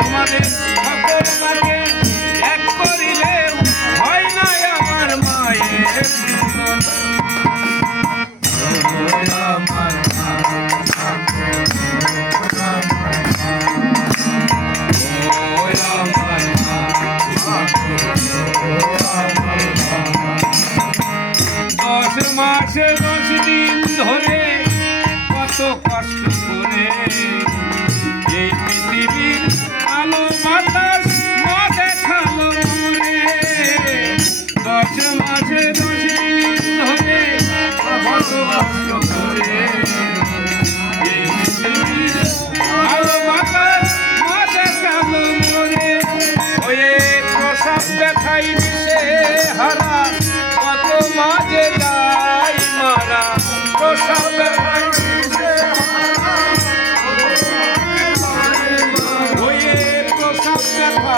Come on in. মাসে দশ দিন ধরে কত কষ্ট করে এই পৃথিবীর আলো বাতাস না দেখাল দশ মাসে দশ দিন ধরে কত কষ্ট করে এই পৃথিবীর আলো বাতাস দেখাই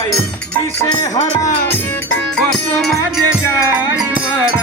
দেখাই দিছে হারা কত মাঝে যাই